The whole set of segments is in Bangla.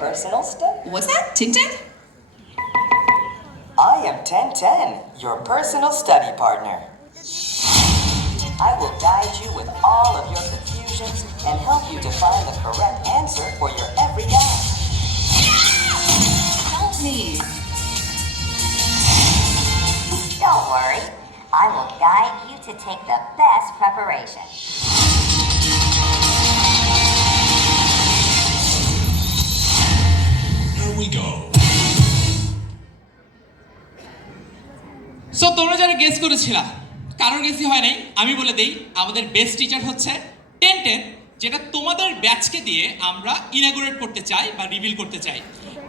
personal study. What's that? Tintin? I am 1010, your personal study partner. I will guide you with all of your confusions and help you to find the correct answer for your every doubt. Help me. Don't worry. I will guide you to take the best preparation. Go. So তোমরা যারা গেস করেছিলা কারোর গেসই হয় নাই আমি বলে দেই আমাদের বেস্ট টিচার হচ্ছে টেন টেন যেটা তোমাদের ব্যাচকে দিয়ে আমরা ইনাগুরেট করতে চাই বা রিভিল করতে চাই।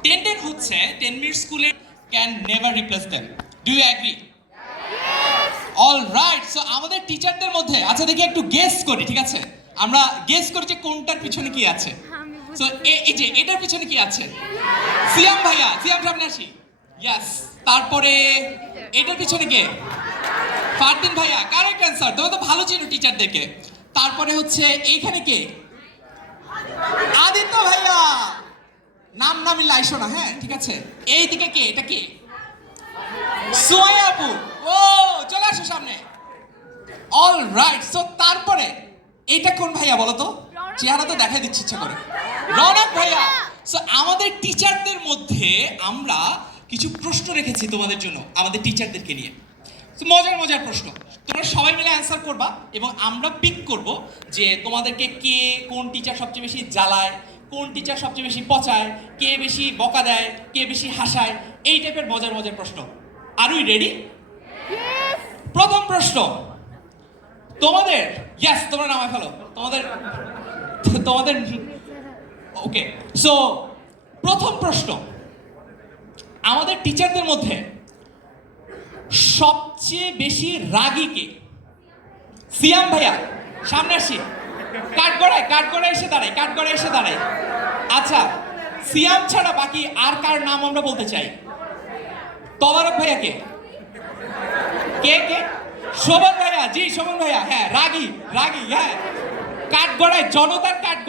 টেন টেন হচ্ছে টেন মিনিট স্কুলের can never replace them do you agree all right so আমাদের টিচারদের মধ্যে আচ্ছা দেখি একটু গেস করি ঠিক আছে? আমরা গেস করি যে কোনটার পিছনে কি আছে। সো এই যে, এটার পিছনে কি আছে? সিয়াম ভাইয়া, সিয়াম তারপরে এটার পিছনে কে? ফারদিন ভাইয়া কারেক্ট অ্যান্সার তোমরা তো ভালো চিনো তারপরে হচ্ছে, এইখানে কে? আদিত্য ভাইয়া। নাম নামি লাইশো না হ্যাঁ ঠিক আছে। এইদিকে কে? এটা কে? সোয়া আপু ও, চলে আসো সামনে। অল রাইট সো তারপরে এটা কোন ভাইয়া বলো তো? চেহারা তো দেখাই দিচ্ছে ইচ্ছা করে। রনক ভাইয়া সো আমাদের টিচারদের মধ্যে আমরা কিছু প্রশ্ন রেখেছি তোমাদের জন্য আমাদের টিচারদেরকে নিয়ে। So, মজার মজার প্রশ্ন। তোমরা সবাই মিলে অ্যান্সার করবা এবং আমরা পিক করব যে তোমাদেরকে কে কোন টিচার সবচেয়ে বেশি জ্বালায় কোন টিচার সবচেয়ে বেশি পচায় কে বেশি বকা দেয় কে বেশি হাসায় এই টাইপের মজার মজার প্রশ্ন। আর উই রেডি প্রথম প্রশ্ন। তোমাদের ইয়েস তোমরা নামায় ফেলো। তোমাদের তোমাদের ওকে সো প্রথম প্রশ্ন। আমাদের টিচারদের মধ্যে সবচেয়ে বেশি রাগী কে? সিয়াম ভাইয়া, সামনে আসি। কাঠগড়ায় কাঠগড়ায় এসে দাঁড়ায়, কাঠগড়ায় এসে দাঁড়ায়। আচ্ছা সিয়াম ছাড়া বাকি আর কার নাম আমরা বলতে চাই? তবারক ভাইয়া কে? কে কে? শোভন ভাইয়া, জি, শোভন ভাইয়া হ্যাঁ রাগী রাগী হ্যাঁ। কাঠগড়ায়, জনতার কাঠগড়ায়